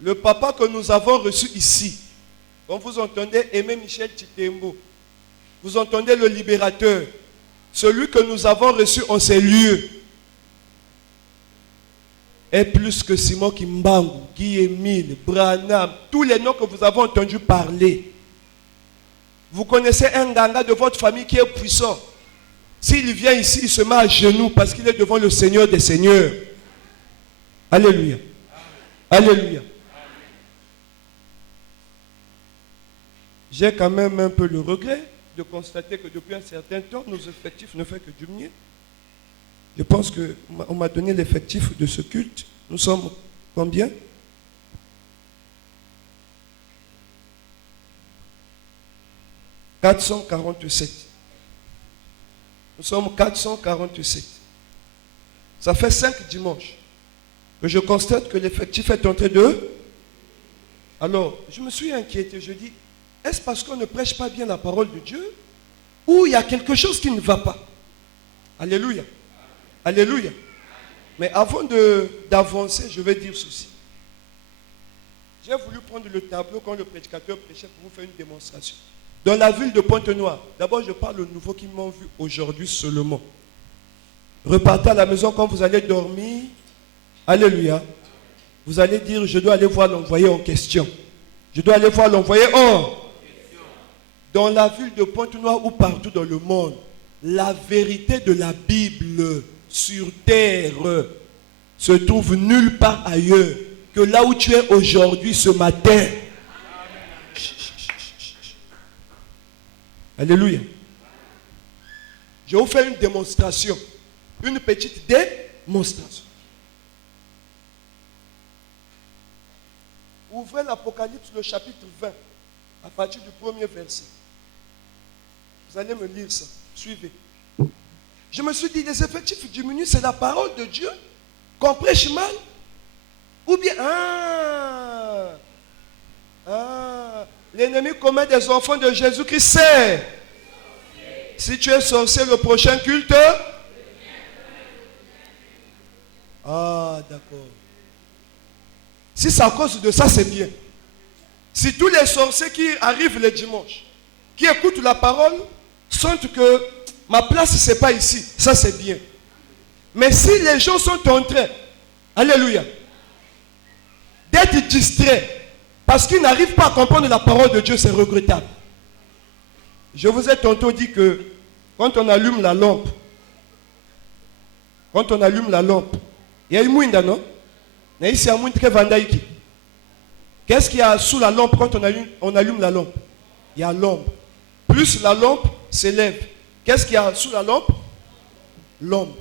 Le papa que nous avons reçu ici, quand vous entendez Aimé Michel Chitembo, vous entendez le libérateur, celui que nous avons reçu en ces lieux, est plus que Simon Kimbangu, Guy Emile, Branham, tous les noms que vous avez entendu parler. Vous connaissez un ganga de votre famille qui est puissant. S'il vient ici, il se met à genoux parce qu'il est devant le Seigneur des Seigneurs. Alléluia. Alléluia. J'ai quand même un peu le regret de constater que depuis un certain temps, nos effectifs ne font que diminuer. Je pense qu'on m'a donné l'effectif de ce culte. Nous sommes combien? « 447. Nous sommes 447. Ça fait 5 dimanches que je constate que l'effectif est en train de... Alors, je me suis inquiété. Je dis, est-ce parce qu'on ne prêche pas bien la parole de Dieu ou il y a quelque chose qui ne va pas? Alléluia. Alléluia. Mais avant d'avancer, je vais dire ceci. J'ai voulu prendre le tableau quand le prédicateur prêchait pour vous faire une démonstration. Dans la ville de Pointe-Noire, d'abord je parle aux nouveaux qui m'ont vu aujourd'hui seulement. Repartez à la maison quand vous allez dormir. Alléluia. Vous allez dire, je dois aller voir l'envoyé en question. Je dois aller voir l'envoyé en question. Dans la ville de Pointe-Noire ou partout dans le monde, la vérité de la Bible sur terre se trouve nulle part ailleurs que là où tu es aujourd'hui ce matin. Alléluia. Je vais vous faire une démonstration. Une petite démonstration. Ouvrez l'Apocalypse, le chapitre 20, à partir du premier verset. Vous allez me lire ça. Suivez. Je me suis dit, les effectifs diminuent, c'est la parole de Dieu qu'on prêche mal? Ou bien, l'ennemi commet des enfants de Jésus-Christ, c'est. Si tu es sorcier, le prochain culte. Ah, d'accord. Si c'est à cause de ça, c'est bien. Si tous les sorciers qui arrivent le dimanche, qui écoutent la parole, sentent que ma place, ce n'est pas ici, ça c'est bien. Mais si les gens sont en train, alléluia, d'être distraits, parce qu'ils n'arrivent pas à comprendre la parole de Dieu, c'est regrettable. Je vous ai tantôt dit que quand on allume la lampe, il y a une mouinda, non? Qu'est-ce qu'il y a sous la lampe quand on allume la lampe? Il y a l'ombre. Plus la lampe s'élève. Qu'est-ce qu'il y a sous la lampe? L'ombre.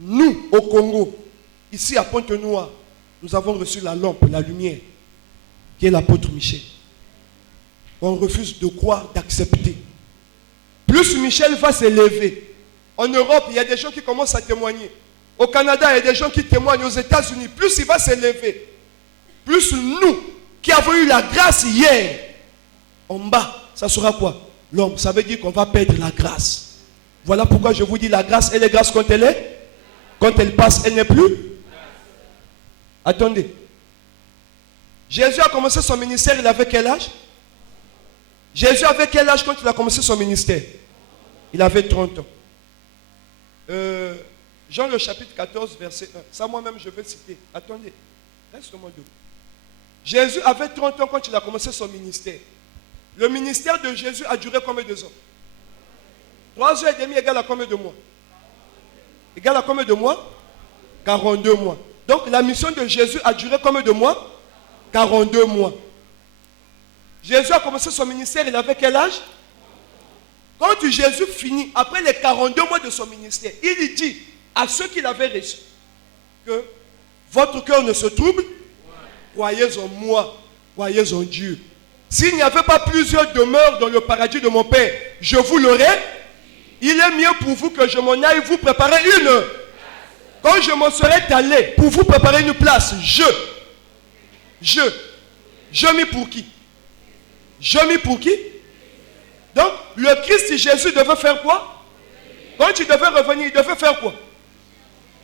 Nous, au Congo, ici à Pointe-Noire, nous avons reçu la lampe, la lumière, qui est l'apôtre Michel. On refuse de croire, d'accepter. Plus Michel va s'élever. En Europe, il y a des gens qui commencent à témoigner. Au Canada, il y a des gens qui témoignent. Aux États-Unis, plus il va s'élever, plus nous, qui avons eu la grâce hier, en bas, ça sera quoi? L'homme, ça veut dire qu'on va perdre la grâce. Voilà pourquoi je vous dis la grâce, elle est grâce quand elle est. Quand elle passe, elle n'est plus. Attendez. Jésus a commencé son ministère, il avait quel âge? Jésus avait quel âge quand il a commencé son ministère? Il avait 30 ans. Jean le chapitre 14, verset 1. Ça moi-même je vais citer. Attendez. Reste-moi debout. Jésus avait 30 ans quand il a commencé son ministère. Le ministère de Jésus a duré combien de ans? 3 ans et demi égale à combien de mois? Égale à combien de mois? 42 mois. Donc la mission de Jésus a duré combien de mois? 42 mois. Jésus a commencé son ministère, il avait quel âge? Quand Jésus finit, après les 42 mois de son ministère, il dit à ceux qui l'avaient reçu que votre cœur ne se trouble, croyez en moi, croyez en Dieu. S'il n'y avait pas plusieurs demeures dans le paradis de mon Père, je vous l'aurais. Il est mieux pour vous que je m'en aille vous préparer une. Quand je m'en serai allé pour vous préparer une place, je mis pour qui? Je mis pour qui? Donc, le Christ Jésus devait faire quoi? Quand il devait revenir, il devait faire quoi?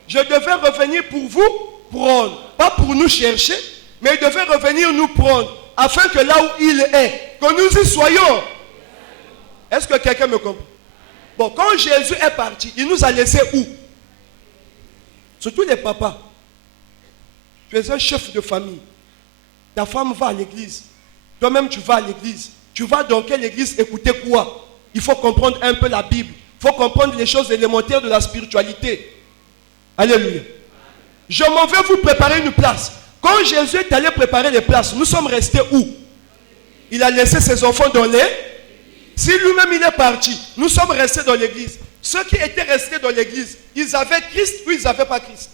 Je devais revenir pour vous prendre, pas pour nous chercher, Mais il devait revenir nous prendre, afin que là où il est, que nous y soyons. Est-ce que quelqu'un me comprend? Bon, quand Jésus est parti, il nous a laissé où? Surtout les papas. Tu es un chef de famille. Ta femme va à l'église. Toi-même, tu vas à l'église. Tu vas dans quelle église écouter quoi? Il faut comprendre un peu la Bible. Il faut comprendre les choses élémentaires de la spiritualité. Alléluia. Je m'en vais vous préparer une place. Quand Jésus est allé préparer les places, nous sommes restés où? Il a laissé ses enfants dans les... Si lui-même il est parti, nous sommes restés dans l'église. Ceux qui étaient restés dans l'église, ils avaient Christ ou ils n'avaient pas Christ?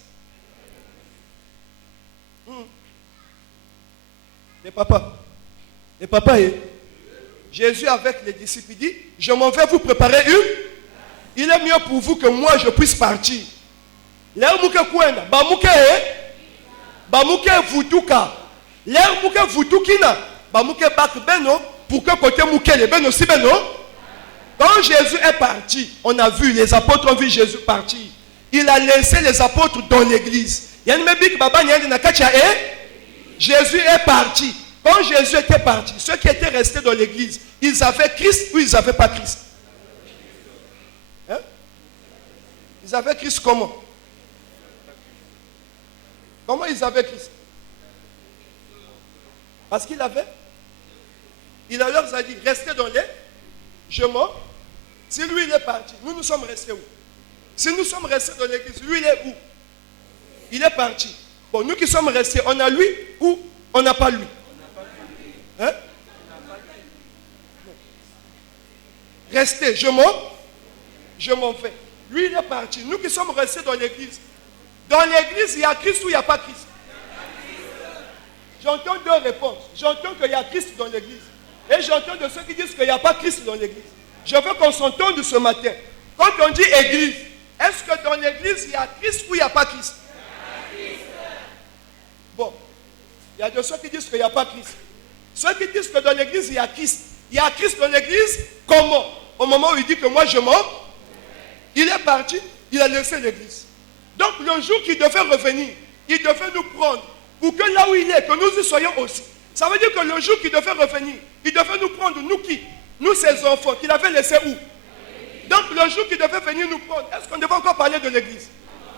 Les papas. Les papas, Jésus avec les disciples, il dit, je m'en vais vous préparer une. Il est mieux pour vous que moi je puisse partir. L'air mouke kwenda, ba mouke ba mouke vutuka. L'air mouke vutukina, ba mouke bak beno, pour que côté mouke le beno si beno. Quand Jésus est parti, on a vu, les apôtres ont vu Jésus partir. Il a laissé les apôtres dans l'église. Jésus est parti. Quand Jésus était parti, ceux qui étaient restés dans l'église, ils avaient Christ ou ils n'avaient pas Christ? Hein? Ils avaient Christ comment? Comment ils avaient Christ? Parce qu'il avait. Il leur a dit, restez dans les. Je mors. Si lui il est parti, nous sommes restés où? Si nous sommes restés dans l'église, lui il est où? Il est parti. Bon, nous qui sommes restés, on a lui ou on n'a pas lui? Hein? Restez, je m'en vais. Lui il est parti. Nous qui sommes restés dans l'église, il y a Christ ou il n'y a pas Christ? J'entends deux réponses. J'entends qu'il y a Christ dans l'église. Et j'entends de ceux qui disent qu'il n'y a pas Christ dans l'église. Je veux qu'on s'entende ce matin. Quand on dit église, est-ce que dans l'église il y a Christ ou il n'y a pas Christ? Bon, il y a de ceux qui disent qu'il n'y a pas Christ. Ceux qui disent que dans l'église il y a Christ. Il y a Christ dans l'église, comment? Au moment où il dit que moi je mors, il est parti, il a laissé l'église. Donc le jour qu'il devait revenir, il devait nous prendre pour que là où il est, que nous y soyons aussi. Ça veut dire que le jour qu'il devait revenir, il devait nous prendre, nous qui? Nous ses enfants, qu'il avait laissés où? Donc le jour qu'il devait venir nous prendre, est-ce qu'on devait encore parler de l'église?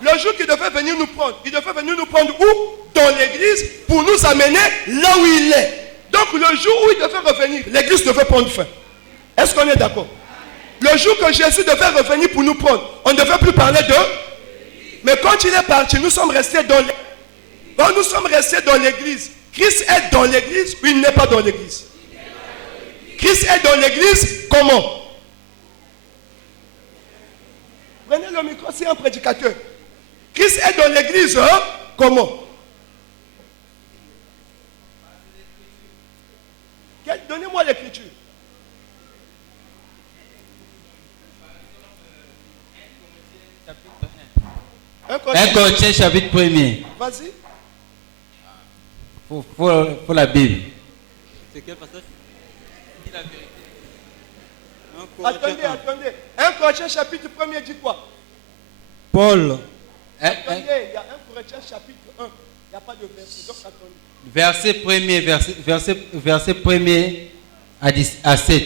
Le jour qu'il devait venir nous prendre, il devait venir nous prendre où? Dans l'église, pour nous amener là où il est. Donc le jour où il devait revenir, l'église devait prendre fin. Est-ce qu'on est d'accord? Le jour que Jésus devait revenir pour nous prendre, on ne devait plus parler de... Mais quand il est parti, nous sommes restés dans l'église. Quand nous sommes restés dans l'église, Christ est dans l'église ou il n'est pas dans l'église? Christ est dans l'église comment? Prenez le micro, c'est un prédicateur. Christ est dans l'église hein? Comment? Donnez-moi l'écriture. 1 Corinthiens chapitre 1er. Vas-y. Pour la Bible. C'est quel passage? Dis la vérité. Attendez. 1 Corinthiens chapitre 1er dit quoi? Paul. Attendez, il y a 1 Corinthiens chapitre 1. Il n'y a pas de verset. Donc attendez. Verset 1er à 7.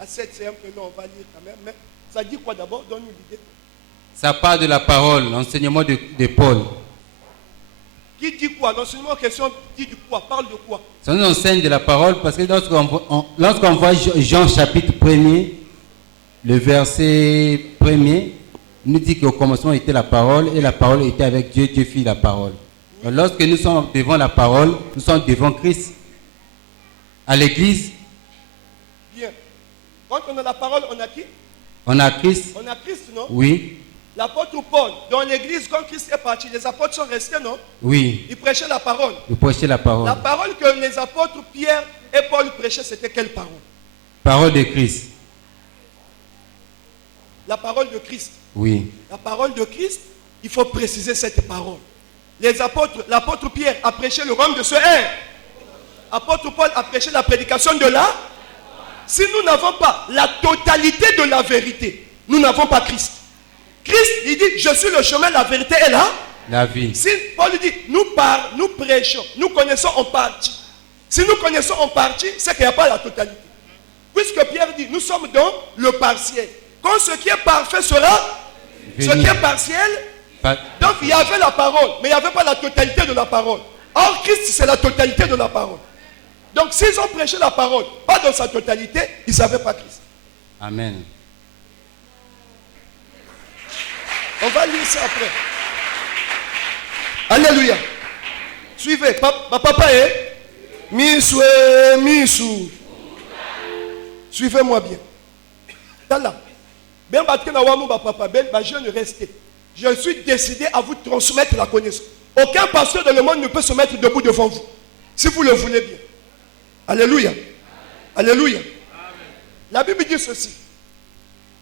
À 7, c'est un peu long, on va lire quand même. Mais ça dit quoi d'abord? Donne-nous l'idée. Ça part de la parole, l'enseignement de Paul. Qui dit quoi? L'enseignement en question dit de quoi? Parle de quoi? Ça nous enseigne de la parole parce que lorsqu'on voit Jean chapitre 1er, le verset 1er, nous dit qu'au commencement était la parole et la parole était avec Dieu, Dieu fit la parole. Donc, lorsque nous sommes devant la parole, nous sommes devant Christ. À l'église. Bien. Quand on a la parole, on a qui? On a Christ. On a Christ, non? Oui. L'apôtre Paul, dans l'église, quand Christ est parti, les apôtres sont restés, non? Oui. Ils prêchaient la parole. Ils prêchaient la parole. La parole que les apôtres Pierre et Paul prêchaient, c'était quelle parole? Parole de Christ. La parole de Christ. Oui. La parole de Christ, il faut préciser cette parole. L'apôtre Pierre a prêché le royaume de ce air. L'apôtre Paul a prêché la prédication de là. Si nous n'avons pas la totalité de la vérité, nous n'avons pas Christ. Christ, il dit, je suis le chemin, la vérité est là. La vie. Si Paul dit, nous prêchons, nous connaissons en partie. Si nous connaissons en partie, c'est qu'il n'y a pas la totalité. Puisque Pierre dit, nous sommes dans le partiel. Quand ce qui est parfait sera, ce qui est partiel, donc il y avait la parole, mais il n'y avait pas la totalité de la parole. Or, Christ, c'est la totalité de la parole. Donc, s'ils ont prêché la parole, pas dans sa totalité, ils ne savaient pas Christ. Amen. On va lire ça après. Alléluia. Suivez. Papa est Misou. Suivez-moi bien. Tala. Bien battre na wamu ba papa ben ba jeune rester. Je suis décidé à vous transmettre la connaissance. Aucun pasteur dans le monde ne peut se mettre debout devant vous. Si vous le voulez bien. Alléluia. Alléluia. La Bible dit ceci.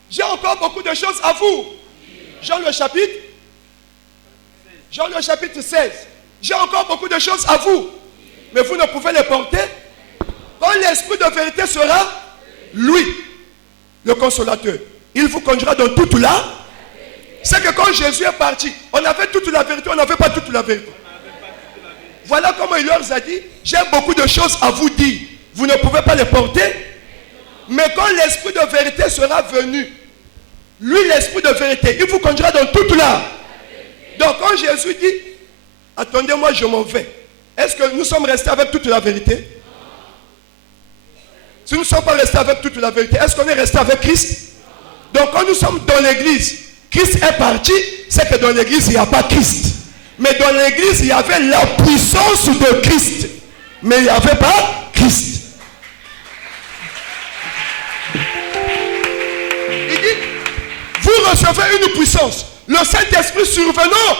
J'ai encore beaucoup de choses à vous. Jean le chapitre 16. J'ai encore beaucoup de choses à vous. Mais vous ne pouvez les porter. Quand l'esprit de vérité sera lui, le consolateur. Il vous conduira dans toute la. C'est que quand Jésus est parti, on avait toute la vérité, on n'avait pas toute la vérité. Voilà comment il leur a dit, j'ai beaucoup de choses à vous dire. Vous ne pouvez pas les porter. Mais quand l'esprit de vérité sera venu, lui l'esprit de vérité, il vous conduira dans toute la. Donc quand Jésus dit, attendez-moi, je m'en vais. Est-ce que nous sommes restés avec toute la vérité? Si nous ne sommes pas restés avec toute la vérité, est-ce qu'on est resté avec Christ? Donc quand nous sommes dans l'église, Christ est parti, c'est que dans l'église, il n'y a pas Christ. Mais dans l'église, il y avait la puissance de Christ. Mais il n'y avait pas Christ. Il dit, vous recevez une puissance. Le Saint-Esprit survenant,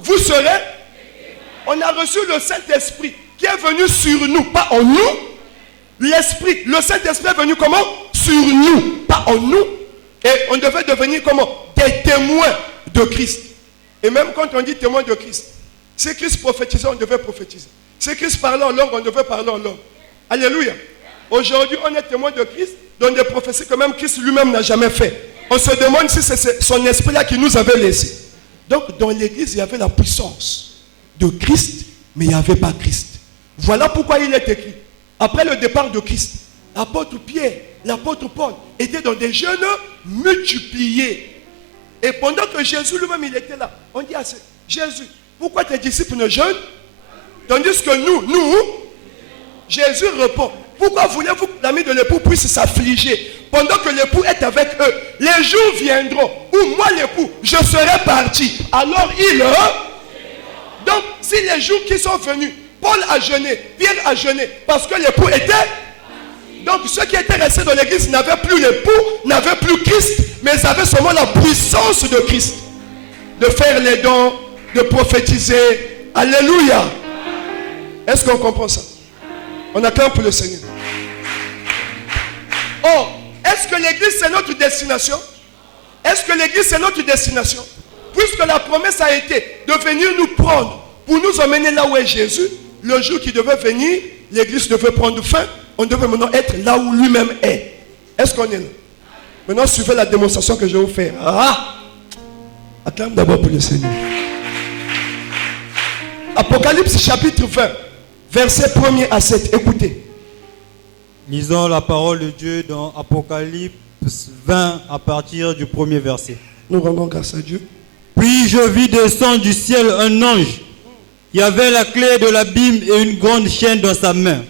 vous serez. On a reçu le Saint-Esprit qui est venu sur nous, pas en nous. L'Esprit, le Saint-Esprit est venu comment? Sur nous, pas en nous. Et on devait devenir comment? Des témoins de Christ. Et même quand on dit témoins de Christ, si Christ prophétisait, on devait prophétiser. Si Christ parlait en langue, on devait parler en langue. Alléluia. Aujourd'hui, on est témoins de Christ dans des prophéties que même Christ lui-même n'a jamais fait. On se demande si c'est son esprit-là qui nous avait laissé. Donc, dans l'église, il y avait la puissance de Christ, mais il n'y avait pas Christ. Voilà pourquoi il est écrit. Après le départ de Christ, l'apôtre Pierre, l'apôtre Paul étaient dans des jeûnes multipliés. Et pendant que Jésus lui-même il était là, on dit à Jésus, pourquoi tes disciples ne jeûnent? Tandis que nous, Jésus répond, pourquoi voulez-vous que l'ami de l'époux puisse s'affliger pendant que l'époux est avec eux? Les jours viendront où moi l'époux, je serai parti. Alors donc si les jours qui sont venus, Paul a jeûné, Pierre a jeûné, parce que l'époux était. Donc ceux qui étaient restés dans l'église n'avaient plus l'époux, n'avaient plus Christ, mais ils avaient seulement la puissance de Christ. De faire les dons, de prophétiser. Alléluia. Est-ce qu'on comprend ça? On acclame pour le Seigneur. Oh, est-ce que l'église c'est notre destination? Est-ce que l'église c'est notre destination? Puisque la promesse a été de venir nous prendre pour nous emmener là où est Jésus, le jour qui devait venir, l'église devait prendre fin. On devait maintenant être là où lui-même est. Est-ce qu'on est là? Maintenant, suivez la démonstration que je vais vous faire. Acclame d'abord pour le Seigneur. Apocalypse chapitre 20, verset 1er à 7. Écoutez. Lisons la parole de Dieu dans Apocalypse 20 à partir du premier verset. Nous rendons grâce à Dieu. Puis je vis descendre du ciel un ange qui avait la clé de l'abîme et une grande chaîne dans sa main.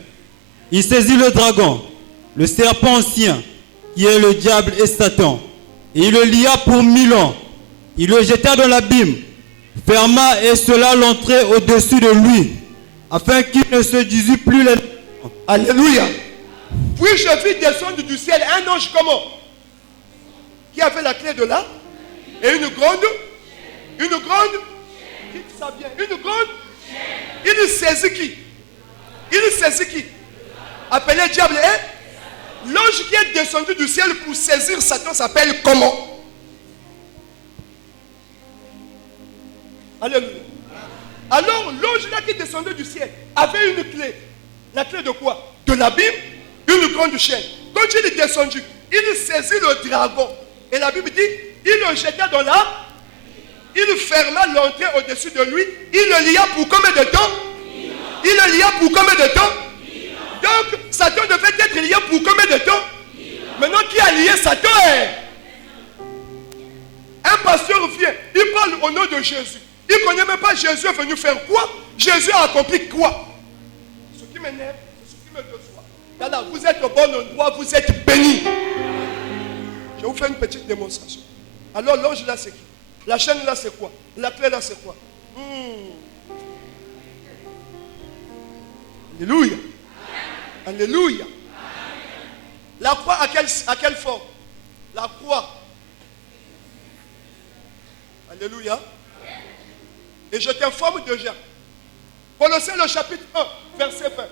Il saisit le dragon, le serpent ancien, qui est le diable et Satan, et il le lia pour 1000 ans. Il le jeta dans l'abîme, ferma et scella l'entrée au-dessus de lui, afin qu'il ne se disait plus les... Alléluia. Puis je vis descendre du ciel un ange comment? Qui avait la clé de là, et une grande, dites ça bien, une grande, il saisit qui? Appelé diable et l'ange qui est descendu du ciel pour saisir Satan s'appelle comment? Alléluia. Alors l'ange là qui est descendu du ciel avait une clé. La clé de quoi? De l'abîme, une grande chaîne. Quand il est descendu, il saisit le dragon. Et la Bible dit, il le jeta dans la... Il ferma l'entrée au-dessus de lui. Il le lia pour combien de temps? Il le lia pour combien de temps? Donc, Satan devait être lié pour combien de temps? Maintenant, qui a lié Satan? Un pasteur vient, il parle au nom de Jésus. Il ne connaît même pas Jésus est venu faire quoi? Jésus a accompli quoi? Ce qui m'énerve, ce qui me déçoit. Là, vous êtes au bon endroit, vous êtes bénis. Je vais vous faire une petite démonstration. Alors, l'ange là, c'est qui? La chaîne là, c'est quoi? La clé là, c'est quoi? Alléluia. Alléluia. La croix à quelle forme? La croix. Alléluia. Et je t'informe de Jean. Colossiens le chapitre 1, verset 20.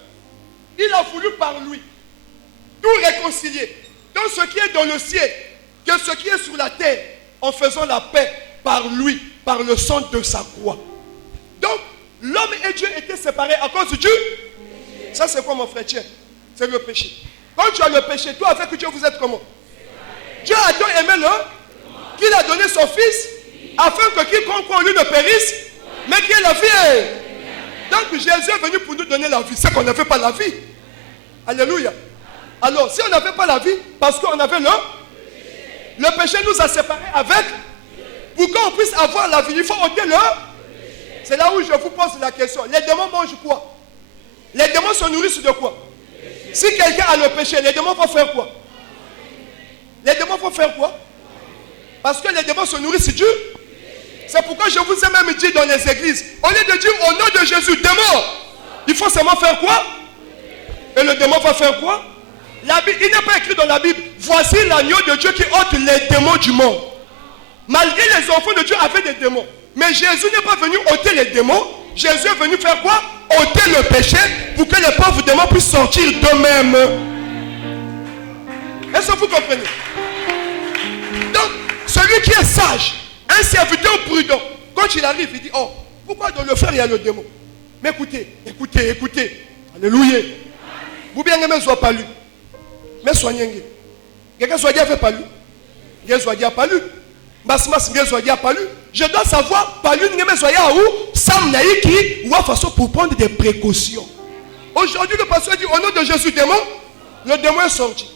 Il a voulu par lui tout réconcilier. Dans ce qui est dans le ciel, que ce qui est sur la terre, en faisant la paix par lui, par le sang de sa croix. Donc, l'homme et Dieu étaient séparés à cause du Dieu. Ça, c'est quoi, mon frère? Tiens, c'est le péché. Quand tu as le péché, toi avec Dieu, vous êtes comment? Dieu a tant aimé l'homme qu'il a donné son fils afin que quiconque en lui ne périsse, mais qu'il ait la vie. Donc Jésus est venu pour nous donner la vie. C'est qu'on n'avait pas la vie. Alléluia. Alors, si on n'avait pas la vie, parce qu'on avait le péché nous a séparés avec. Pour qu'on puisse avoir la vie, il faut ôter le. C'est là où je vous pose la question. Les démons mangent quoi? Les démons se nourrissent de quoi? Si quelqu'un a le péché, les démons vont faire quoi? Les démons vont faire quoi? Parce que les démons se nourrissent du. C'est pourquoi je vous ai même dit dans les églises, au lieu de dire au nom de Jésus, démon, il faut seulement faire quoi? Et le démon va faire quoi? Il n'est pas écrit dans la Bible, voici l'agneau de Dieu qui ôte les démons du monde. Malgré les enfants de Dieu avaient des démons. Mais Jésus n'est pas venu ôter les démons. Jésus est venu faire quoi? Ôter le péché pour que les pauvres démons puissent sortir d'eux-mêmes. Est-ce que vous comprenez? Donc, celui qui est sage, un serviteur prudent, quand il arrive, il dit, oh, pourquoi dans le frère il y a le démon? Mais écoutez. Alléluia. Vous bien aimez soit pas lu. Mais soignez. Quelqu'un soit dit fait pas lu. Quelqu'un soit dit pas lu. Je dois savoir, par lui, Sam Naïki, ou à façon pour prendre des précautions. Aujourd'hui, le pasteur dit au nom de Jésus, démon, le démon est sorti.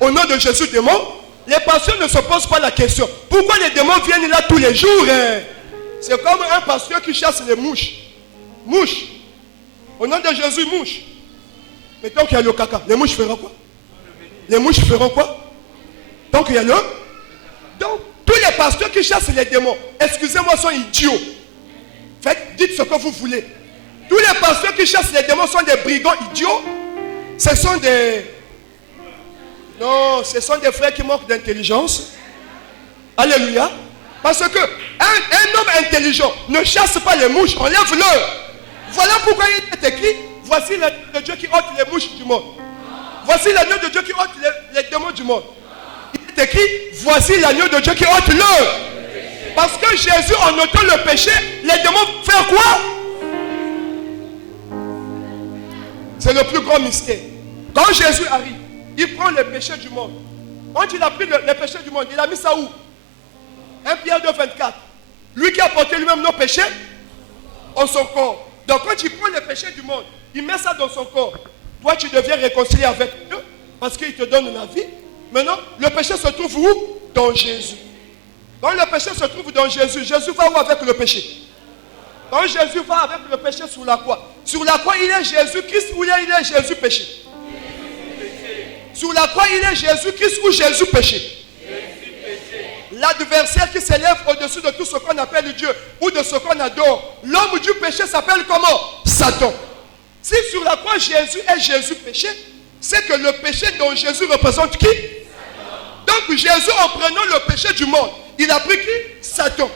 Au nom de Jésus, démon, les pasteurs ne se posent pas la question. Pourquoi les démons viennent là tous les jours? C'est comme un pasteur qui chasse les mouches. Mouches. Au nom de Jésus, mouches. Mais tant qu'il y a le caca, les mouches feront quoi? Les mouches feront quoi? Tant qu'il y a le. Donc, tous les pasteurs qui chassent les démons, excusez-moi, sont idiots. Dites ce que vous voulez. Tous les pasteurs qui chassent les démons sont des brigands idiots. Ce sont des... Non, ce sont des frères qui manquent d'intelligence. Alléluia. Parce que un homme intelligent ne chasse pas les mouches, enlève-le. Voilà pourquoi il est écrit, voici le Dieu qui ôte les mouches du monde. Voici l'agneau de Dieu qui ôte les démons du monde. Il est écrit, voici l'agneau de Dieu qui ôte le. Parce que Jésus, en ôtant le péché, les démons font quoi? C'est le plus grand mystère. Quand Jésus arrive, il prend les péchés du monde. Quand il a pris les péchés du monde, il a mis ça où? 1 Pierre 2, 24. Lui qui a porté lui-même nos péchés en son corps. Donc quand il prend les péchés du monde, il met ça dans son corps. Toi, tu deviens réconcilié avec Dieu parce qu'il te donne la vie. Maintenant, le péché se trouve où? Dans Jésus. Quand le péché se trouve dans Jésus, Jésus va où avec le péché? Quand Jésus va avec le péché sur la croix. Sur la croix, il est Jésus-Christ ou il est Jésus péché? Sur la croix, il est Jésus-Christ ou Jésus péché? L'adversaire qui s'élève au-dessus de tout ce qu'on appelle Dieu ou de ce qu'on adore. L'homme du péché s'appelle comment? Satan. Si sur la croix Jésus est Jésus péché, c'est que le péché dont Jésus représente qui? Donc Jésus, en prenant le péché du monde, il a pris qui? Satan.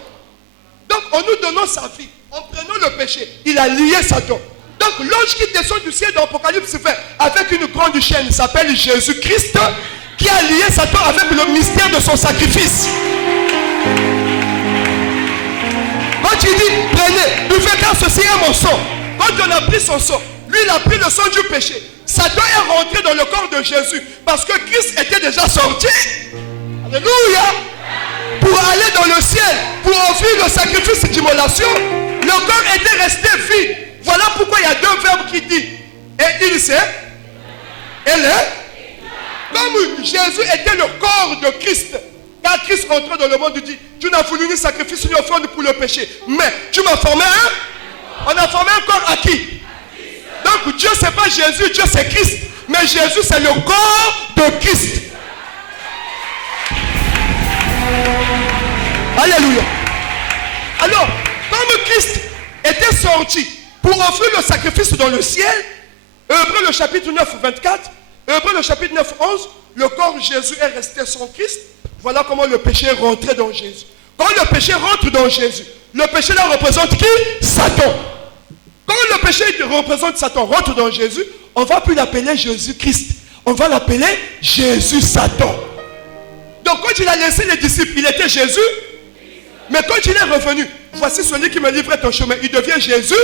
Donc en nous donnant sa vie, en prenant le péché, il a lié Satan. Donc l'ange qui descend du ciel dans l'Apocalypse fait avec une grande chaîne, il s'appelle Jésus-Christ, qui a lié Satan avec le mystère de son sacrifice. Quand il dit, prenez, buvez car ceci est mon sang. Quand on a pris son sang, lui il a pris le sang du péché. Satan est rentré dans le corps de Jésus parce que Christ était déjà sorti. Alléluia. pour aller dans le ciel, pour offrir le sacrifice d'immolation, le corps était resté vide. Voilà pourquoi il y a deux verbes qui disent et il s'est, elle est. Comme Jésus était le corps de Christ, quand Christ rentrait dans le monde, il dit, tu n'as voulu ni sacrifice ni offrande pour le péché, mais tu m'as formé on a formé un corps à qui? Donc Dieu c'est pas Jésus, Dieu c'est Christ, mais Jésus c'est le corps de Christ. Alléluia. Alors, comme Christ était sorti pour offrir le sacrifice dans le ciel, Hébreux le chapitre 9, 24, Hébreux le chapitre 9, 11, le corps de Jésus est resté sans Christ. Voilà comment le péché est rentré dans Jésus. Quand le péché rentre dans Jésus, le péché là représente qui? Satan. Quand le péché représente Satan, rentre dans Jésus, on ne va plus l'appeler Jésus-Christ. On va l'appeler Jésus-Satan. Donc quand il a laissé les disciples, il était Jésus. Mais quand il est revenu, voici celui qui me livrait ton chemin. Il devient Jésus.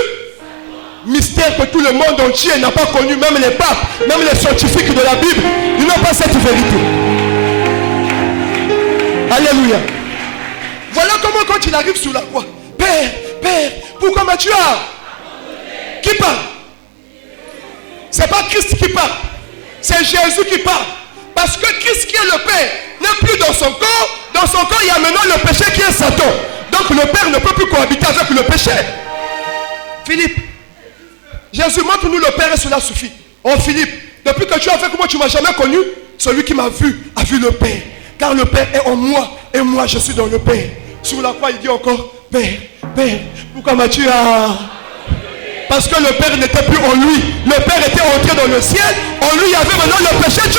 Mystère que tout le monde entier n'a pas connu, même les papes, même les scientifiques de la Bible, ils n'ont pas cette vérité. Alléluia. Voilà comment quand il arrive sur la croix, Père, Père, pourquoi m'as-tu abandonné? Qui parle? C'est pas Christ qui parle, c'est Jésus qui parle. Parce que Christ qui est le Père n'est plus dans son corps. Dans son corps, il y a maintenant le péché qui est Satan. Donc le Père ne peut plus cohabiter avec le péché. Philippe, Jésus montre-nous le Père et cela suffit. Oh Philippe, depuis que tu as fait comment tu ne m'as jamais connu, celui qui m'a vu a vu le Père. Car le Père est en moi et moi je suis dans le Père. Sur la croix il dit encore, Père, Père, pourquoi m'as-tu Parce que le Père n'était plus en lui. Le Père était entré dans le ciel. En lui il y avait maintenant le péché du.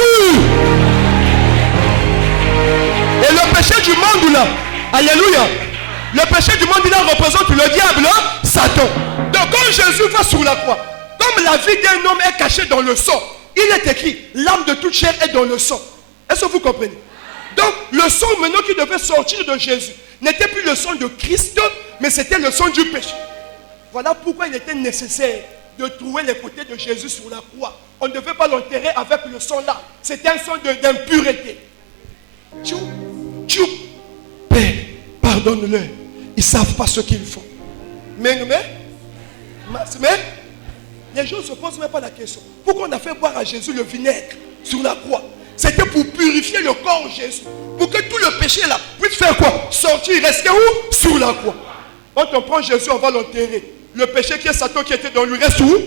Et le péché du monde là, alléluia, le péché du monde là représente le diable, Satan. Donc quand Jésus va sur la croix, comme la vie d'un homme est cachée dans le sang, il est écrit, l'âme de toute chair est dans le sang. Est-ce que vous comprenez? Donc le sang maintenant qui devait sortir de Jésus n'était plus le sang de Christ, mais c'était le sang du péché. Voilà pourquoi il était nécessaire de trouver les côtés de Jésus sur la croix. On ne devait pas l'enterrer avec le sang là. C'était un sang d'impureté. Père, pardonne-leur. Ils ne savent pas ce qu'ils font. Mais les gens ne se posent même pas la question. Pourquoi on a fait boire à Jésus le vinaigre sur la croix? C'était pour purifier le corps de Jésus. Pour que tout le péché là puisse faire quoi? Sortir, rester où? Sur la croix. Quand on prend Jésus, on va l'enterrer. Le péché qui est Satan qui était dans lui reste où?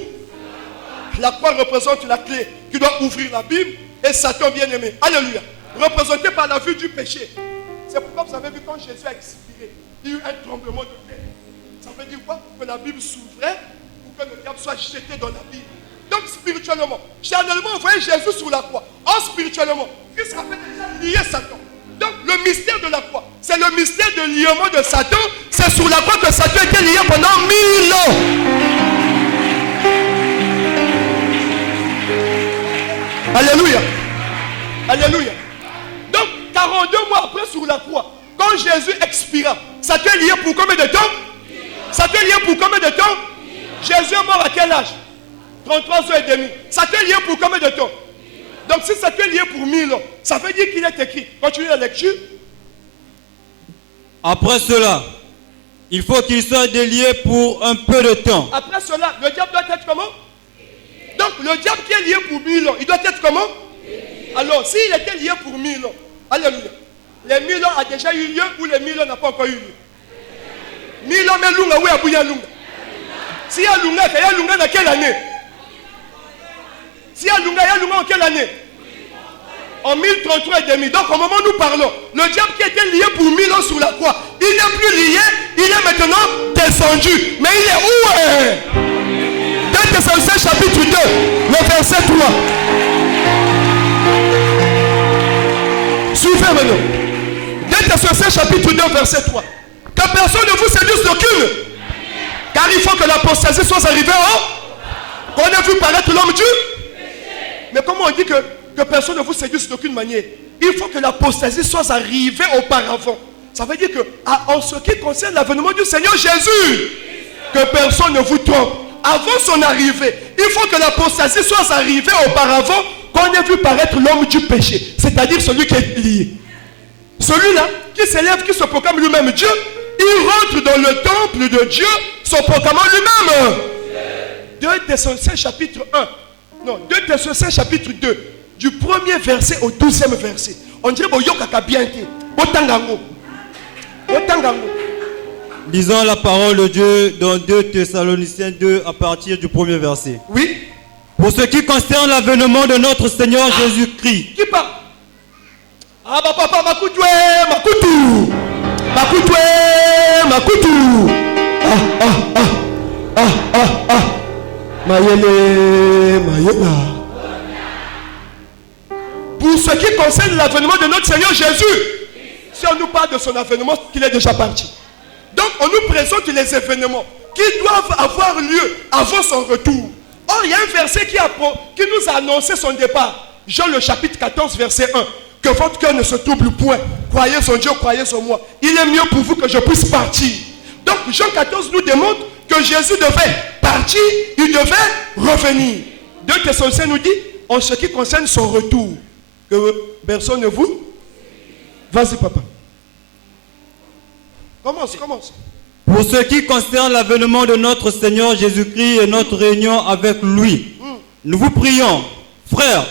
La croix représente la clé qui doit ouvrir la Bible. Et Satan bien-aimé, alléluia, représenté par la vue du péché. C'est pourquoi vous avez vu quand Jésus a expiré, il y a eu un tremblement de terre. Ça veut dire quoi? Que la Bible s'ouvrait pour que le diable soit jeté dans la Bible. Donc spirituellement, charnellement, on voyait Jésus sur la croix. Or spirituellement, Christ avait déjà lié Satan. Donc le mystère de la croix, c'est le mystère de liement de Satan. C'est sur la croix que Satan était lié pendant 1000 ans. Alléluia. Alléluia. Donc 42 mois après sur la croix, quand Jésus expira, Satan est lié pour combien de temps? Satan est lié pour combien de temps? Jésus est mort à quel âge? 33 ans et demi. Satan est lié pour combien de temps? Donc si Satan est lié pour 1000 ans, ça veut dire qu'il est écrit. Continuez la lecture. Après cela, il faut qu'il soit délié pour un peu de temps. Après cela, le diable doit être comment? Donc le diable qui est lié pour 1000 ans, il doit être comment? Alors s'il était lié pour 1000 ans, alléluia, les 1000 ans a déjà eu lieu ou les 1000 ans n'a pas encore eu lieu? 1000 ans mais lunga, oui, abouya lunga. Si y a lunga, il y a lunga dans quelle année? Si y a lunga en quelle année? En 1033 et demi. Donc au moment où nous parlons, le diable qui était lié pour 1000 ans sur la croix, il n'est plus lié, il est maintenant descendu. Mais il est où? 2 Thessaloniciens chapitre 2, le verset 3. Suivez maintenant. 2 Thessaloniciens chapitre 2, verset 3. Que personne ne vous séduise d'aucune. Car il faut que l'apostasie soit arrivée qu'on ait vu paraître l'homme du. Mais comment on dit que personne ne vous séduise d'aucune manière? Il faut que l'apostasie soit arrivée auparavant. Ça veut dire que en ce qui concerne l'avènement du Seigneur Jésus, que personne ne vous trompe. Avant son arrivée, il faut que l'apostasie soit arrivée auparavant qu'on ait vu paraître l'homme du péché. C'est-à-dire celui qui est lié. Celui-là qui s'élève, qui se proclame lui-même Dieu, il rentre dans le temple de Dieu, se proclamant lui-même. 2 Thessaloniciens chapitre 1. Non, 2 Thessaloniciens chapitre 2. Du premier verset au 12e verset. On dirait que bien été. Lisons la parole de Dieu dans 2 Thessaloniciens 2 à partir du premier verset. Oui. Pour ce qui concerne l'avènement de notre Seigneur Jésus-Christ. Qui parle? Ah, bah, papa, Makoutou. Mayele. Pour ce qui concerne l'avènement de notre Seigneur Jésus, si on nous parle de son avènement, qu'il est déjà parti. Donc, on nous présente les événements qui doivent avoir lieu avant son retour. Or, il y a un verset qui nous a annoncé son départ. Jean le chapitre 14, verset 1. Que votre cœur ne se trouble point. Croyez en Dieu, croyez en moi. Il est mieux pour vous que je puisse partir. Donc, Jean 14 nous démontre que Jésus devait partir, il devait revenir. 2 Thessaloniciens nous dit, en ce qui concerne son retour, que personne ne vous... Vas-y, papa. Commence. Pour ce qui concerne l'avènement de notre Seigneur Jésus-Christ et notre réunion avec lui, nous vous prions, frères,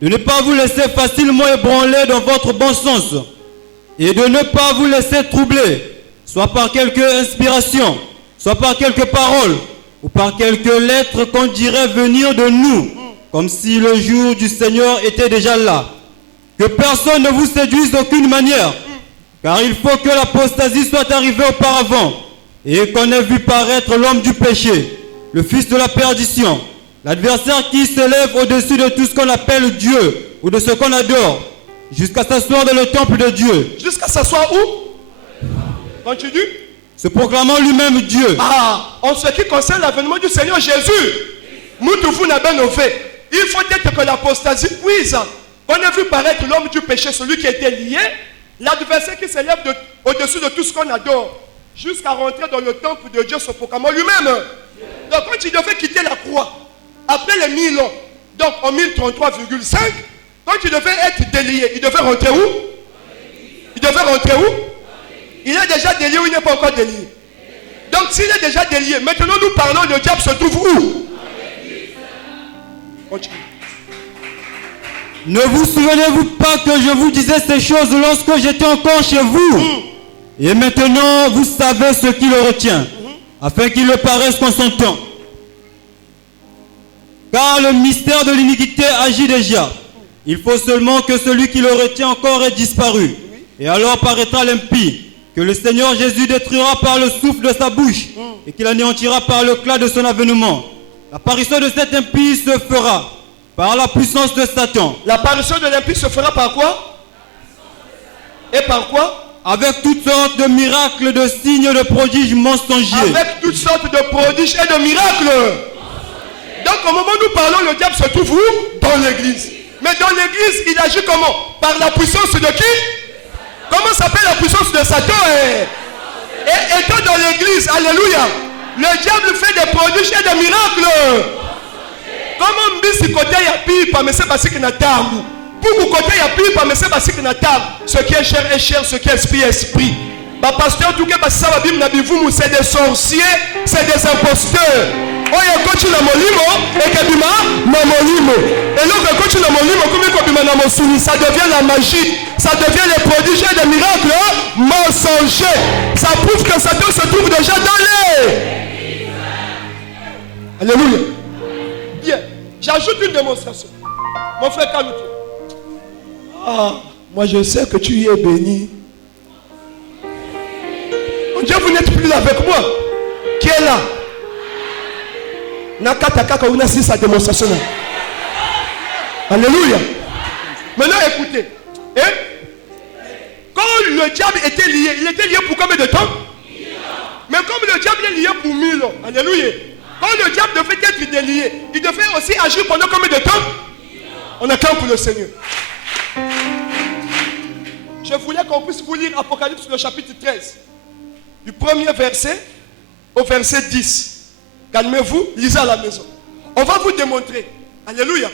de ne pas vous laisser facilement ébranler dans votre bon sens et de ne pas vous laisser troubler, soit par quelque inspiration, soit par quelques paroles ou par quelques lettres qu'on dirait venir de nous, comme si le jour du Seigneur était déjà là. Que personne ne vous séduise d'aucune manière, car il faut que l'apostasie soit arrivée auparavant et qu'on ait vu paraître l'homme du péché, le fils de la perdition, l'adversaire qui s'élève au-dessus de tout ce qu'on appelle Dieu ou de ce qu'on adore, jusqu'à s'asseoir dans le temple de Dieu. Jusqu'à s'asseoir où? Continue. Se proclamant lui-même Dieu. Ah, en ce qui concerne l'avènement du Seigneur Jésus, il faut être que l'apostasie puisse. On a vu paraître l'homme du péché, celui qui était lié, l'adversaire qui s'élève au-dessus de tout ce qu'on adore, jusqu'à rentrer dans le temple de Dieu, se proclamant lui-même. Donc quand il devait quitter la croix, après les 1000 ans, donc en 1033,5, quand il devait être délié, il devait rentrer où? Il est déjà délié ou il n'est pas encore délié? Donc s'il est déjà délié, maintenant nous parlons, le diable se trouve où? Continue. Ne vous souvenez-vous pas que je vous disais ces choses lorsque j'étais encore chez vous? Et maintenant, vous savez ce qui le retient, afin qu'il le paraisse consentant. Car le mystère de l'iniquité agit déjà. Il faut seulement que celui qui le retient encore ait disparu. Et alors paraîtra l'impie, que le Seigneur Jésus détruira par le souffle de sa bouche, et qu'il anéantira par le l'éclat de son avènement. L'apparition de cet impie se fera par la puissance de Satan. L'apparition de l'impie se fera par quoi? Et par quoi? Avec toutes sortes de miracles, de signes, de prodiges mensongers. Avec toutes sortes de prodiges et de miracles. Donc au moment où nous parlons, le diable se trouve où? Dans l'église. Mais dans l'église, il agit comment? Par la puissance de qui? Comment s'appelle la puissance de Satan? Et étant dans l'église, alléluia, le diable fait des prodiges et des miracles. Comment mbisi côté ya pipa mais c'est parce qu'il n'a tabu. Pour côté ya pipa mais c'est parce qu'il n'a tabu. Ce qui est cher, ce qui est esprit est esprit. Bah pasteur tout cas parce que ça va bien nabivumu c'est des sorciers, c'est des imposteurs. Oye coach na molimo et kabima na molimo. Et l'autre coach na molimo comme kabima na mosuni, ça devient la magie, ça devient les prodiges et les miracles mensongers. Ça prouve que Satan se trouve déjà dans les. Alléluia. Bien, j'ajoute une démonstration. Mon frère Kanoutou. Ah, moi je sais que tu y es béni. Mon Dieu, vous n'êtes plus là avec moi. Qui est là? Nakataka on a si sa démonstration. Alléluia. Maintenant écoutez. Quand le diable était lié, il était lié pour combien de temps? 1000 ans. Mais comme le diable est lié pour 1000 ans, alléluia. Quand le diable devait être délié, il devait aussi agir pendant combien de temps? On acclame pour le Seigneur. Je voulais qu'on puisse vous lire Apocalypse le chapitre 13. Du premier verset au verset 10. Calmez-vous, lisez à la maison. On va vous démontrer, alléluia,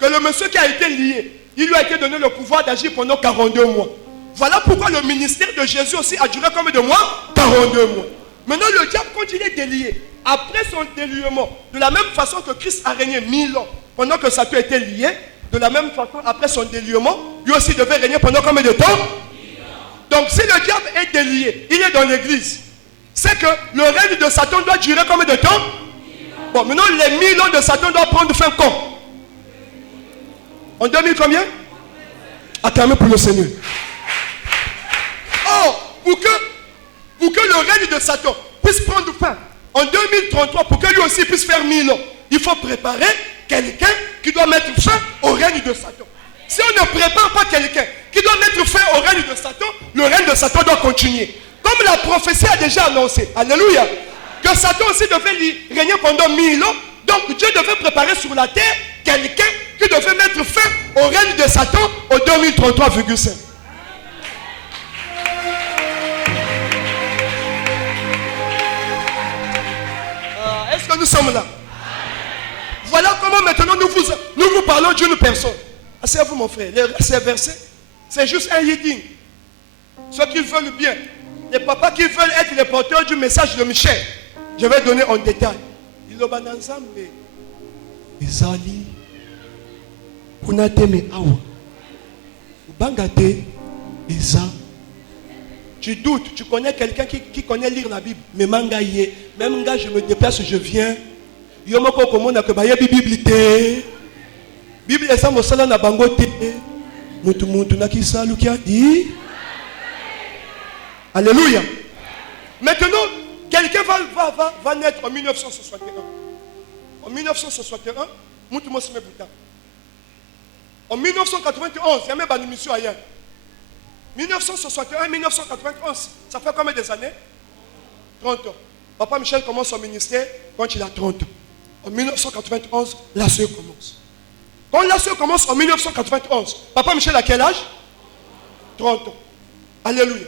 que le monsieur qui a été lié, il lui a été donné le pouvoir d'agir pendant 42 mois. Voilà pourquoi le ministère de Jésus aussi a duré combien de mois? 42 mois. Maintenant, le diable, quand il est délié, après son déliement, de la même façon que Christ a régné 1000 ans, pendant que Satan était lié, de la même façon, après son déliement, lui aussi devait régner pendant combien de temps? Donc, si le diable est délié, il est dans l'église, c'est que le règne de Satan doit durer combien de temps? Bon, maintenant, les 1000 ans de Satan doivent prendre fin quand? En 2000 combien? Acclamez pour le Seigneur. Or, pour que le règne de Satan puisse prendre fin en 2033, pour que lui aussi puisse faire 1000 ans, il faut préparer quelqu'un qui doit mettre fin au règne de Satan. Si on ne prépare pas quelqu'un qui doit mettre fin au règne de Satan, le règne de Satan doit continuer. Comme la prophétie a déjà annoncé, alléluia, que Satan aussi devait régner pendant 1000 ans, donc Dieu devait préparer sur la terre quelqu'un qui devait mettre fin au règne de Satan au 2033,5. Est-ce que nous sommes là? Voilà comment maintenant nous vous parlons d'une personne. Asseyez-vous mon frère, ces versets, c'est juste un leading. Ceux qui veulent bien, les papas qui veulent être les porteurs du message de Michel, je vais donner en détail. Il y a ensemble, Ezali, Kunate me awa, Bangate, Eza. Tu doutes, tu connais quelqu'un qui connaît lire la Bible, mais mangaye, même gars, je me déplace, je viens. Yomoko komona ke baye Bible te. Bible eza mosala na bango te. Mutu na kisalu qui a dit. Alléluia. Maintenant, quelqu'un va naître en 1961. En 1961, mutu mosime buta. En 1991, il y a même une émission ailleurs. 1961, 1991, ça fait combien des années? 30 ans. Papa Michel commence son ministère quand il a 30 ans. En 1991, la sœur commence. Quand la sœur commence en 1991, Papa Michel a quel âge? 30 ans. Alléluia.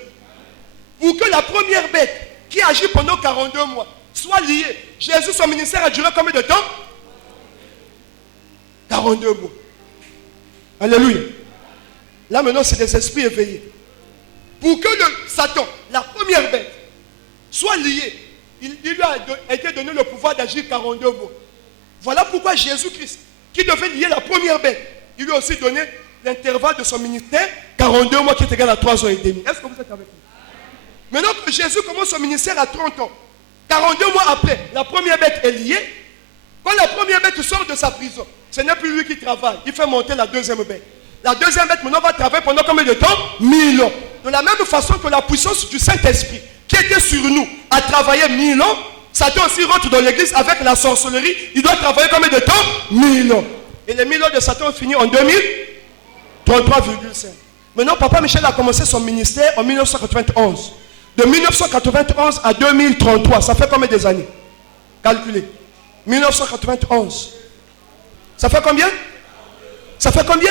Pour que la première bête qui agit pendant 42 mois soit liée, Jésus, son ministère a duré combien de temps? 42 mois. Alléluia. Là maintenant, c'est des esprits éveillés. Pour que le Satan, la première bête, soit liée, il lui a été donné le pouvoir d'agir 42 mois. Voilà pourquoi Jésus-Christ, qui devait lier la première bête, il lui a aussi donné l'intervalle de son ministère, 42 mois qui est égal à 3 ans et demi. Est-ce que vous êtes avec nous? Maintenant que Jésus commence son ministère à 30 ans, 42 mois après, la première bête est liée. Quand la première bête sort de sa prison, ce n'est plus lui qui travaille, il fait monter la deuxième bête. La deuxième bête maintenant va travailler pendant combien de temps? 1000 ans. De la même façon que la puissance du Saint-Esprit qui était sur nous a travaillé 1000 ans, Satan aussi rentre dans l'église avec la sorcellerie. Il doit travailler combien de temps? 1000 ans. Et les 1000 ans de Satan ont fini en 2033,5. Maintenant, Papa Michel a commencé son ministère en 1991. De 1991 à 2033, ça fait combien des années? Calculez. 1991. Ça fait combien? Ça fait combien?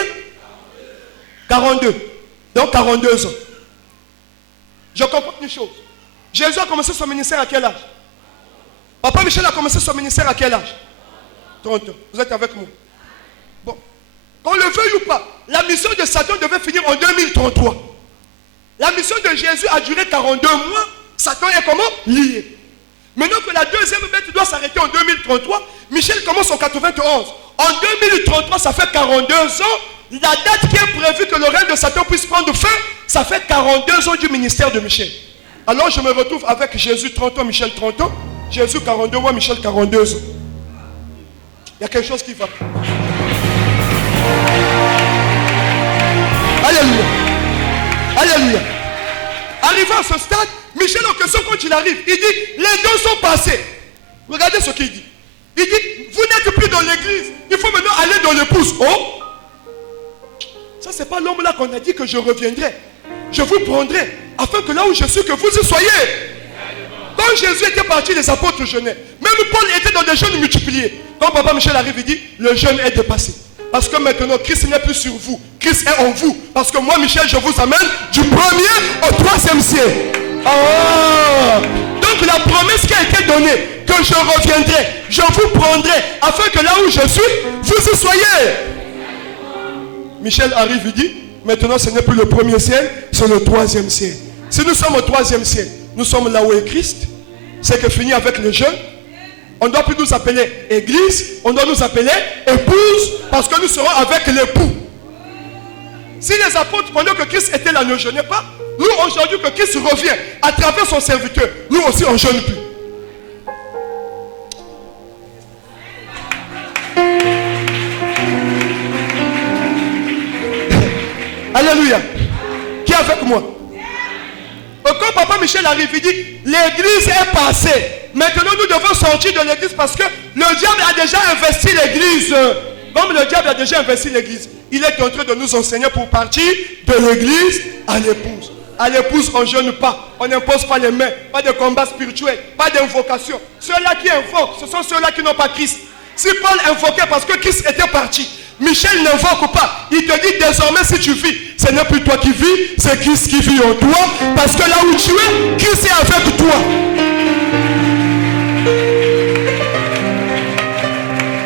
42. Donc 42 ans. Je comprends une chose. Jésus a commencé son ministère à quel âge? Papa Michel a commencé son ministère à quel âge? 30 ans. Vous êtes avec moi? Bon. Qu'on le veuille ou pas, la mission de Satan devait finir en 2033. La mission de Jésus a duré 42 mois. Satan est comment? Lié. Maintenant que la deuxième bête doit s'arrêter en 2033, Michel commence en 91. En 2033, ça fait 42 ans. La date qui est prévue que le règne de Satan puisse prendre fin, ça fait 42 ans du ministère de Michel. Alors je me retrouve avec Jésus 30 ans, Michel 30 ans. Jésus 42 mois, Michel 42 ans. Il y a quelque chose qui va. Alléluia. Alléluia. Arrivé à ce stade, Michel en question quand il arrive, il dit, les deux sont passés. Regardez ce qu'il dit. Il dit, vous n'êtes plus dans l'église, il faut maintenant aller dans l'épouse. Oh! Ça, c'est pas l'homme là qu'on a dit que je reviendrai. Je vous prendrai, afin que là où je suis, que vous y soyez. Quand Jésus était parti, les apôtres jeûnaient. Même Paul était dans des jeûnes multipliés. Quand Papa Michel arrive, il dit, le jeûne est dépassé. Parce que maintenant, Christ n'est plus sur vous. Christ est en vous. Parce que moi, Michel, je vous amène du 1er au 3e siècle. Oh! Donc la promesse qui a été donnée, que je reviendrai, je vous prendrai, afin que là où je suis, vous y soyez. Michel arrive, il dit, Maintenant, ce n'est plus le premier ciel, c'est le troisième ciel. Si nous sommes au troisième ciel, nous sommes là où est Christ. C'est que fini avec le jeûne. On ne doit plus nous appeler église, on doit nous appeler épouse, parce que nous serons avec l'époux. Si les apôtres, pendant que Christ était là, ne jeûnaient pas, nous aujourd'hui que Christ revient à travers son serviteur, nous aussi on ne jeûne plus. Alléluia. Qui est avec moi? Quand Papa Michel arrive, il dit, l'église est passée. Maintenant, nous devons sortir de l'église parce que le diable a déjà investi l'église. Comme le diable a déjà investi l'église, il est en train de nous enseigner pour partir de l'église à l'épouse. À l'épouse, on ne jeûne pas. On n'impose pas les mains. Pas de combat spirituel. Pas d'invocation. Ceux-là qui invoquent, ce sont ceux-là qui n'ont pas Christ. Si Paul invoquait parce que Christ était parti, Michel n'invoque pas. Il te dit désormais si tu vis, ce n'est plus toi qui vis, c'est Christ qui vit en toi. Parce que là où tu es, Christ est avec toi.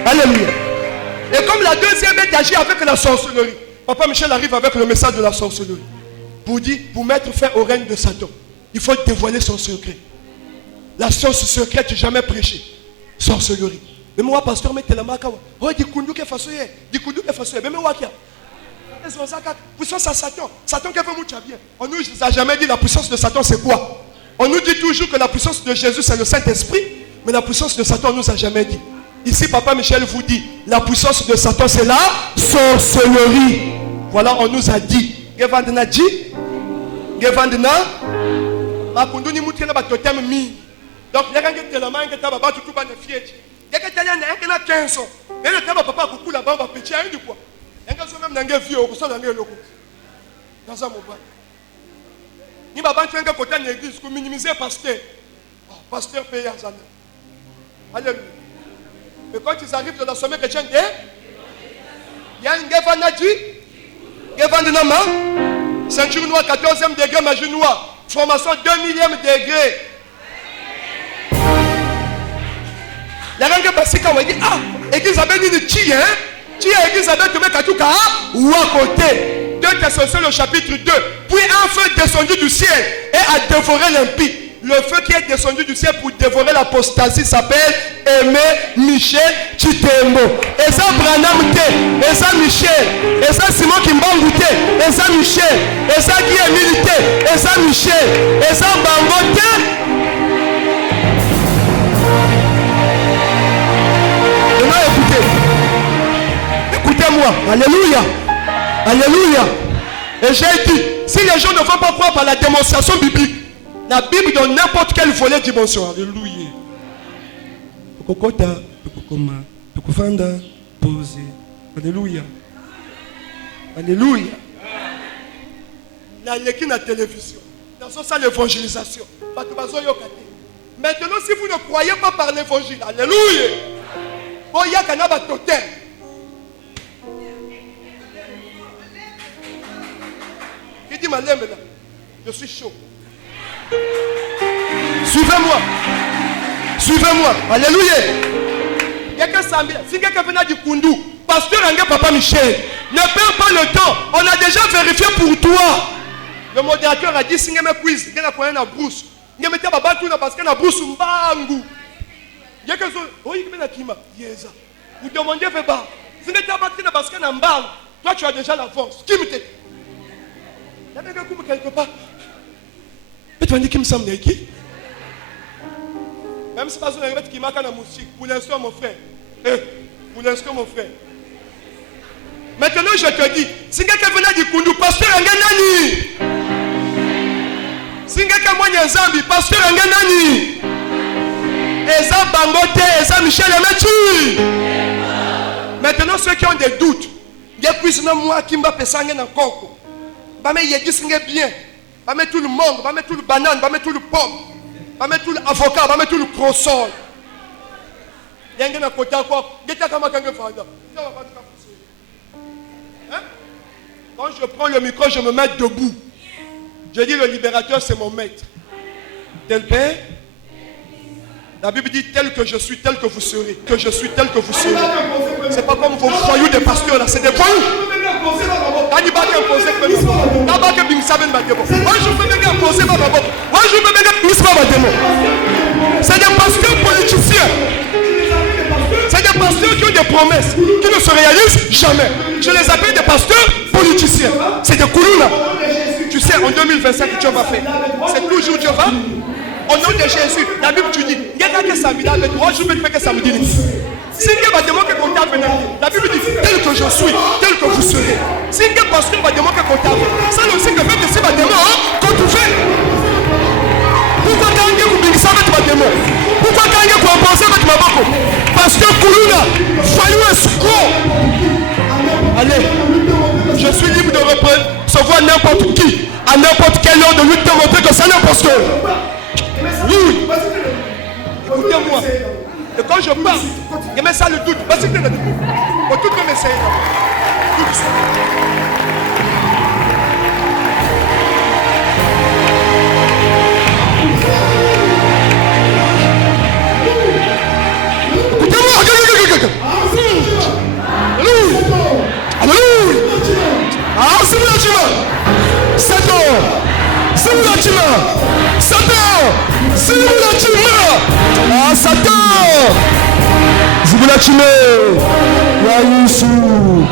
Alléluia. Et comme la deuxième bête agit avec la sorcellerie, Papa Michel arrive avec le message de la sorcellerie. Pour dire, pour mettre fin au règne de Satan, il faut dévoiler son secret. La science secrète jamais prêchée. Sorcellerie. Mais moi, pasteur, mettez la marque. Oh, dis kundu qui est façonné. Dis kundu qui est façonné. Mais moi, qui a puissance à Satan. Satan qui veut mourir bien. On nous a jamais dit la puissance de Satan, c'est quoi? On nous dit toujours que la puissance de Jésus, c'est le Saint-Esprit. Mais la puissance de Satan, on nous a jamais dit. Ici, Papa Michel vous dit, la puissance de Satan, c'est la sorcellerie. Voilà, on nous a dit. Gevandena dit. Gevandena. Makundu ni moutir na totem mi. Donc, il y a un tellement que tu as battu tout le monde fier. Il y a un 15 ans. Et le temps papa a coupé là-bas, on va péter un du poids. Il y a un même vieux, on va dans dans un mobile. Il va battre un côté de l'église pour minimiser pasteur. Pasteur paye à Zana. Alléluia. Et quand ils arrivent dans la sommet chrétienne, il y a une Gevanadi, Gevandanama, ceinture noire 14e degré, magie noire, formation 2000e degré. Il y a un gars qui dit, ah, église avait dit, qui hein? Qui est église avait tombé Katouka ou à côté? 2 Thessaloniciens le chapitre 2. Puis un feu descendu du ciel et a dévoré l'impie. Le feu qui est descendu du ciel pour dévorer l'apostasie s'appelle Aimé Michel Chitembo. Et ça Branham T. Et ça Michel. Et ça Simon Kimbangu T. Et ça Michel. Et ça qui est militaire. Et ça Michel. Et ça Bango T. Écoutez-moi, alléluia, alléluia. Et j'ai dit, si les gens ne vont pas croire par la démonstration biblique, la Bible dans n'importe quel volet dimension, alléluia. Kokota, Kokoma, Kokofanda, posé, alléluia, alléluia. Dans la télévision, dans sa salle d'évangélisation, maintenant si vous ne croyez pas par l'évangile, alléluia, il y a qu'un abat totem. Il dit, je suis chaud. Suivez-moi. Suivez-moi. Alléluia. Il y a que ça. Si quelqu'un vient du Kundu, pasteur Angé Papa Michel, ne perds pas le temps. On a déjà vérifié pour toi. Le modérateur a dit, si vous avez un quiz, vous avez une brousse. Vous avez une brousse. Il y a que ça. Vous demandez, si vous avez un brousse, toi tu as déjà l'avance. Qui me dit? Il y a quelqu'un quelque part. Mais tu vas dire qui me semble qui? Même si pas une répète qui marque la musique. Pour l'instant, mon frère. Pour l'instant, mon frère. Maintenant, je te dis, si quelqu'un venait du Kundu, pasteur Nganani. Si quelqu'un vient Zambi, pasteur Nganani. Eza Bangote, Eza Michel Emetu. Maintenant, ceux qui ont des doutes, il y a plus de moi qui m'a fait sanguin en coco. Il y a bien. Va mettre tout le monde, va mettre tout le banane, va mettre tout le pomme, va mettre tout l'avocat, va mettre tout le croissant. Il y a un côté encore. Quand je prends le micro, je me mets debout. Je dis le libérateur, c'est mon maître. Tel Père, la Bible dit tel que je suis, tel que vous serez. Que je suis, tel que vous serez. C'est pas comme vos voyous des pasteurs là, c'est des voyous. Kani baka imposer que nous. Tabaka bimsaben bademo. Moi je peux même imposer ma babo. Moi je peux même misma bademo. C'est des pasteurs politiciens. C'est des pasteurs qui ont des promesses qui ne se réalisent jamais. Je les appelle des pasteurs politiciens. C'est des koulouna. Tu sais, en 2025, Dieu va faire. C'est toujours Dieu va. Au nom de Jésus, la Bible tu dis, il y a que samedi avec moi, je peux te faire que samedi. Si il y a des mots que comptable, la Bible dit, tel que je suis, tel que vous serez. Si il y a un pasteur, des mots que comptable, ça ne sait que même si des mots, quand tu fais. Pourquoi quand il y a un bénissant avec ma démon? Pourquoi quand il y a un pensée avec ma bako? Parce que Koulouna, voyou escroc. Allez, je suis libre de recevoir n'importe qui, à n'importe quelle heure de lui te montrer que c'est un imposteur. Oui. Écoutez-moi. Et quand je parle, il y a ça le doute. Vas-y, tu le doute. Pour tout comme essayer. Écoutez-moi. Alléluia. Alléluia. Ah, c'est mon bâtiment. C'est mon bâtiment. Satan. C'est mon bâtiment. Ah, Satan. C'est mon bâtiment. Yaïsou.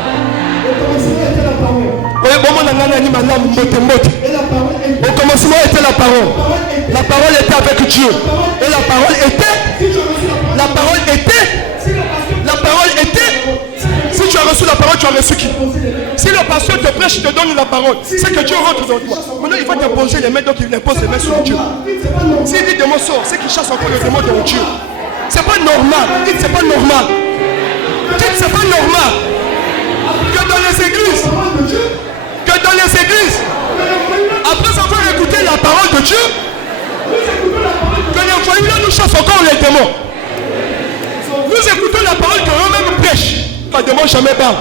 Oui, bon, mon anani madame mote. Au commencement était la parole. La parole était avec Dieu. Et la parole était. Si tu as reçu la parole, tu as reçu qui? Si le pasteur te prêche, te donne la parole, c'est que Dieu rentre dans toi. Maintenant, il va t'imposer les mains, donc il impose les mains sur Dieu. S'il dit démon sort, c'est qu'il chasse encore le démon dans Dieu. C'est pas normal. Dites, c'est pas normal. Dites, c'est pas normal. Que dans les églises, après avoir écouté la parole de Dieu, que les voyous là nous chassent encore les démons. Nous écoutons la parole que eux-mêmes prêchent. Pas de démon jamais parle.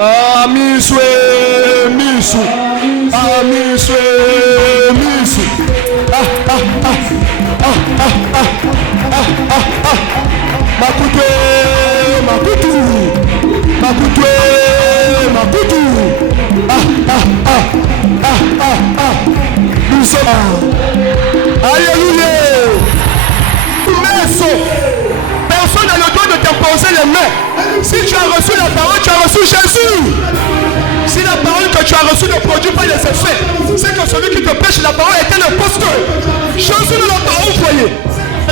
Ah, misou. Ah, misou. Nous sommes. Alléluia. Personne n'a le droit de t'imposer les mains. Si tu as reçu la parole, tu as reçu Jésus. Si la parole que tu as reçue ne produit pas les effets, c'est que celui qui te prêche la parole est un imposteur. Jésus ne l'a pas envoyé.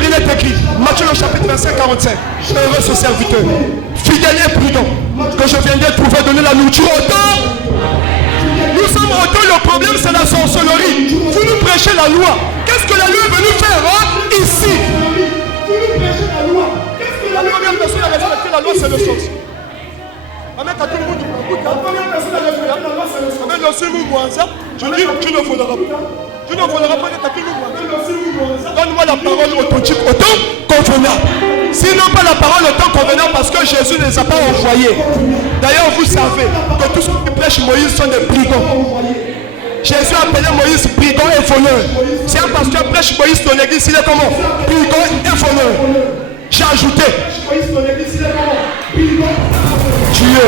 Il est écrit, Matthieu le chapitre 25-45. Heureux ce serviteur, fidèle et prudent, que je viendrai trouver donner la nourriture au temps. Nous sommes au temps, le problème c'est la sorcellerie. Vous nous prêchez la loi. Qu'est-ce que la loi est venue faire ici? Vous nous prêchez la loi. Qu'est-ce que la loi? La première personne à respecter la loi, c'est le sorcier. La première personne à respecter la loi, c'est le sorcier. Mais le seul je dis, tu ne voleras pas. Tu ne voleras pas que tu as. Donne-moi la parole authentique, au temps convenable. Sinon pas la parole au temps convenable parce que Jésus ne les a pas envoyés. D'ailleurs, vous savez que tous ceux qui prêchent Moïse sont des brigands. Jésus a appelé Moïse brigand et voleur. Si un pasteur prêche Moïse dans l'église, il est comment? Brigand et voleur. J'ai ajouté. Dieu.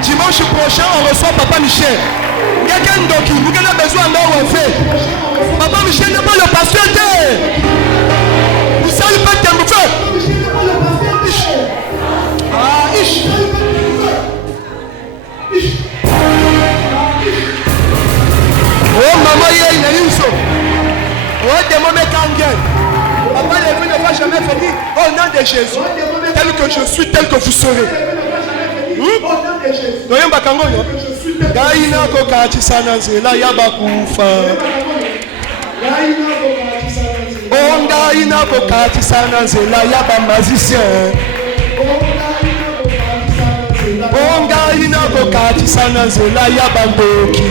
Dimanche prochain, on reçoit Papa Michel. Quelqu'un d'autre, vous avez besoin d'un fait. Papa Michel n'est pas le pasteur. Vous savez pas que vous faites. Ah, ish. Oh, maman, il y a une chose. Oh, des moments quand papa, les ne va jamais venir au nom de Jésus. Tel que je suis, tel que vous serez. Doyen bakango yo. Gaina ko kati sana nzela ya bakufa. Gaina ko kati sana nzela ya ba magicien. Gaina ko kati sana nzela ya bandoki.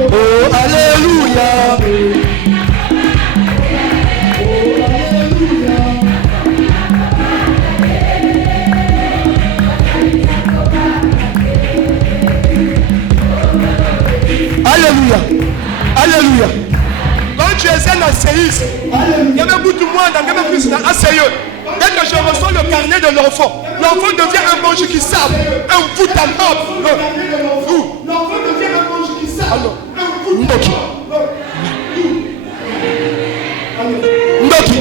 Oh alléluia. Alléluia. Alléluia. Quand tu es un asséiste. Il y avait beaucoup de moi dans le même plus asseyeux. Dès que je reçois le carnet de l'enfant devient un bonjour qui sape, un bout à l'homme. L'enfant devient un bonjour qui sape. Alors, Ndoki. Ndoki.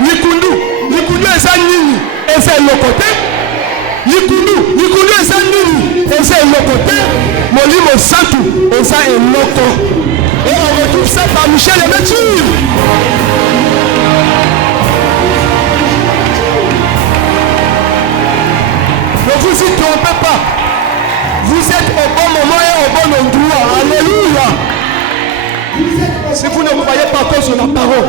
Likundu eza nini? Eza lokote. Likundu eza nini? Eza lokote. Molimo Santu eza eloko. Et on retrouve ça par Michel Emetu. Ne vous y trompez pas. Vous êtes au bon moment et au bon endroit. Alléluia. Si vous ne croyez pas à cause de la parole,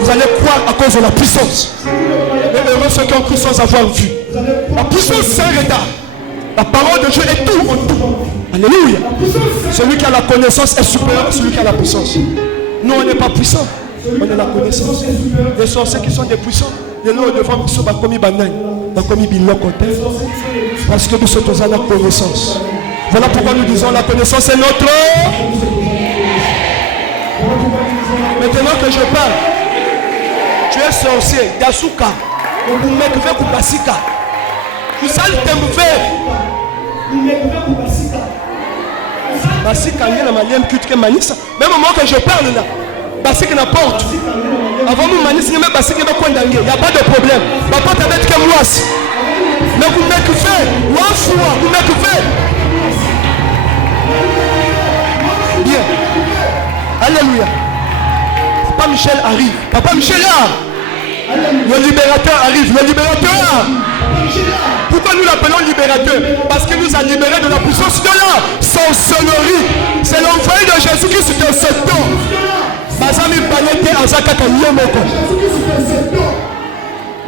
vous allez croire à cause de la puissance. Mais heureux ceux qui ont cru sans avoir vu. La puissance, c'est un retard. La parole de Dieu est tout en tout. Alléluia. Celui qui a la connaissance est supérieur à celui qui a la puissance. Nous, on n'est pas puissants. On a la connaissance. Les sorciers qui sont des puissants, les lots devant nous sont commis banane, commis biloko. Parce que nous sommes à la connaissance. Voilà pourquoi nous disons la connaissance est notre. Maintenant que je parle, tu es sorcier, Yasuka, Umekve Kupasika. Vous allez t'emmener. Basika, il y a la manière que tu es manissa. Même au moment que je parle là, Basika n'importe. Avant nous manissa, il n'y a pas de problème. Ma porte avec comme moi. Mais vous m'écoutez, vous m'écoutez. Bien. Alléluia. Papa Michel arrive. Papa Michel là. Le libérateur arrive. Le libérateur. Pourquoi nous l'appelons libérateur? Parce qu'il nous a libérés de la puissance de la sorcellerie. C'est l'envoyé de Jésus-Christ de ce temps.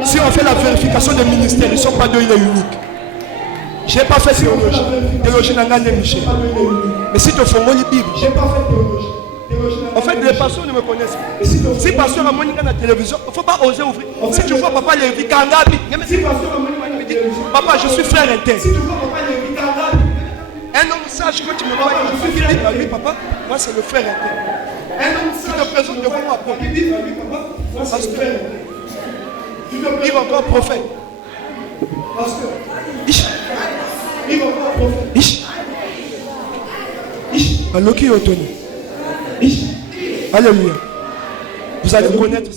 Si on fait la vérification des ministères, ils ne sont pas deux, il est unique. Je n'ai pas fait théologie. Théologie n'a pas de Michel. Mais si tu fais mon Bible, je n'ai pas fait théologie. En fait, les pasteurs ne me connaissent pas. Si pasteur a mon la télévision, il ne faut pas oser ouvrir. Si tu vois papa Lévi Kangabi, papa, je suis frère interne. Un homme sage que tu me vois, je suis Philippe à lui, papa. Moi, c'est le frère interne. Un homme qui te présente devant moi, pasteur. Il va encore prophète. Pasteur. Il va encore prophète. Alors qui est Alléluia. Vous allez connaître ça.